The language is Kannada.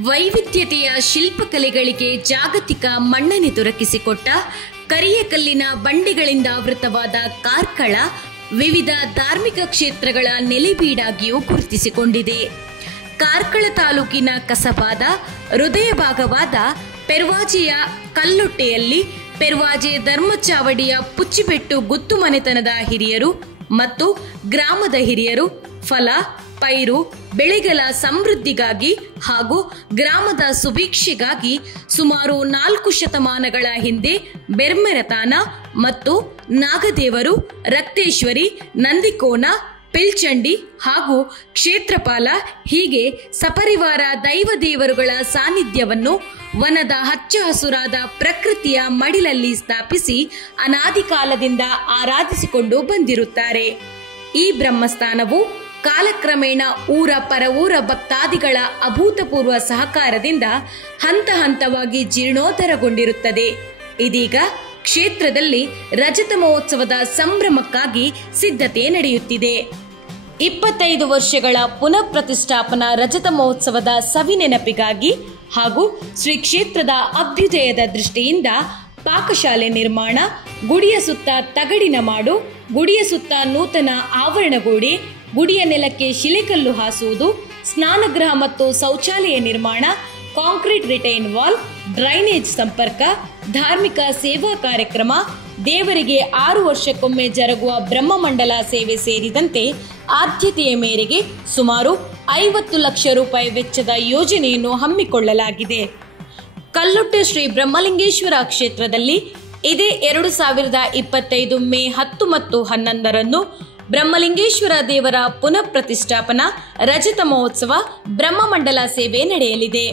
ವೈವಿಧ್ಯತೆಯ ಶಿಲ್ಪಕಲೆಗಳಿಗೆ ಜಾಗತಿಕ ಮನ್ನಣೆ ದೊರಕಿಸಿಕೊಟ್ಟ ಕರಿಯ ಕಲ್ಲಿನ ಬಂಡೆಗಳಿಂದ ಆವೃತವಾದ ಕಾರ್ಕಳ ವಿವಿಧ ಧಾರ್ಮಿಕ ಕ್ಷೇತ್ರಗಳ ನೆಲೆಬೀಡಾಗಿಯೂ ಗುರುತಿಸಿಕೊಂಡಿದೆ. ಕಾರ್ಕಳ ತಾಲೂಕಿನ ಕಸಬಾದ ಹೃದಯ ಭಾಗವಾದ ಪೆರ್ವಾಜೆಯ ಕಲ್ಲೊಟ್ಟೆಯಲ್ಲಿ ಪೆರ್ವಾಜೆ ಧರ್ಮಚಾವಡಿಯ ಪುಚ್ಚಿಬೆಟ್ಟು ಗುತ್ತು ಮನೆತನದ ಹಿರಿಯರು ಮತ್ತು ಗ್ರಾಮದ ಹಿರಿಯರು ಫಲ ಪೈರು ಬೆಳೆಗಳ ಸಮೃದ್ಧಿಗಾಗಿ ಹಾಗೂ ಗ್ರಾಮದ ಸುಭಿಕ್ಷೆಗಾಗಿ ಸುಮಾರು 4 ಶತಮಾನಗಳ ಹಿಂದೆ ಬೆರ್ಮೆರತಾನ ಮತ್ತು ನಾಗದೇವರು, ರಕ್ತೇಶ್ವರಿ, ನಂದಿಕೋನ, ಪಿಲ್ಚಂಡಿ ಹಾಗೂ ಕ್ಷೇತ್ರಪಾಲ ಹೀಗೆ ಸಪರಿವಾರ ದೈವ ದೇವರುಗಳ ಸಾನ್ನಿಧ್ಯವನ್ನು ವನದ ಹಚ್ಚ ಹಸುರಾದ ಪ್ರಕೃತಿಯ ಮಡಿಲಲ್ಲಿ ಸ್ಥಾಪಿಸಿ ಅನಾದಿ ಕಾಲದಿಂದ ಆರಾಧಿಸಿಕೊಂಡು ಬಂದಿರುತ್ತಾರೆ. ಈ ಬ್ರಹ್ಮಸ್ಥಾನವು ಕಾಲಕ್ರಮೇಣ ಊರ ಪರವೂರ ಭಕ್ತಾದಿಗಳ ಅಭೂತಪೂರ್ವ ಸಹಕಾರದಿಂದ ಹಂತ ಹಂತವಾಗಿ ಜೀರ್ಣೋದ್ಧಾರಗೊಂಡಿರುತ್ತದೆ. ಇದೀಗ ಕ್ಷೇತ್ರದಲ್ಲಿ ರಜತ ಮಹೋತ್ಸವದ ಸಂಭ್ರಮಕ್ಕಾಗಿ ಸಿದ್ಧತೆ ನಡೆಯುತ್ತಿದೆ. 25 ವರ್ಷಗಳ ಪುನಃ ಪ್ರತಿಷ್ಠಾಪನಾ ರಜತ ಮಹೋತ್ಸವದ ಸವಿನೆನಪಿಗಾಗಿ ಹಾಗೂ ಶ್ರೀ ಕ್ಷೇತ್ರದ ಅಭ್ಯುದಯದ ದೃಷ್ಟಿಯಿಂದ ಪಾಕಶಾಲೆ ನಿರ್ಮಾಣ, ಗುಡಿಯ ಸುತ್ತ ತಗಡಿನ ಮಾಡು, ಗುಡಿಯ ಸುತ್ತ ನೂತನ ಆವರಣಗೋಡೆ, ಗುಡಿಯ ನೆಲಕ್ಕೆ ಶಿಲೆಕಲ್ಲು ಹಾಸುವುದು, ಸ್ನಾನಗೃಹ ಮತ್ತು ಶೌಚಾಲಯ ನಿರ್ಮಾಣ, ಕಾಂಕ್ರೀಟ್ ರಿಟೈನ್ ವಾಲ್, ಡ್ರೈನೇಜ್ ಸಂಪರ್ಕ, ಧಾರ್ಮಿಕ ಸೇವಾ ಕಾರ್ಯಕ್ರಮ, ದೇವರಿಗೆ 6 ವರ್ಷಕ್ಕೊಮ್ಮೆ ಜರುಗುವ ಬ್ರಹ್ಮಮಂಡಲ ಸೇವೆ ಸೇರಿದಂತೆ ಆದ್ಯತೆಯ ಮೇರೆಗೆ ಸುಮಾರು 50 ಲಕ್ಷ ರೂಪಾಯಿ ವೆಚ್ಚದ ಯೋಜನೆಯನ್ನು ಹಮ್ಮಿಕೊಳ್ಳಲಾಗಿದೆ. ಕಲ್ಲೊಟ್ಟೆ ಶ್ರೀ ಬ್ರಹ್ಮಲಿಂಗೇಶ್ವರ ಕ್ಷೇತ್ರದಲ್ಲಿ ಇದೇ 2025 ಮೇ 10 ಮತ್ತು 11ರಂದು ಬ್ರಹ್ಮಲಿಂಗೇಶ್ವರ ದೇವರ ಪುನಃ ಪ್ರತಿಷ್ಠಾಪನಾ ರಜತ ಮಹೋತ್ಸವ ಬ್ರಹ್ಮಮಂಡಲ ಸೇವೆ ನಡೆಯಲಿದೆ.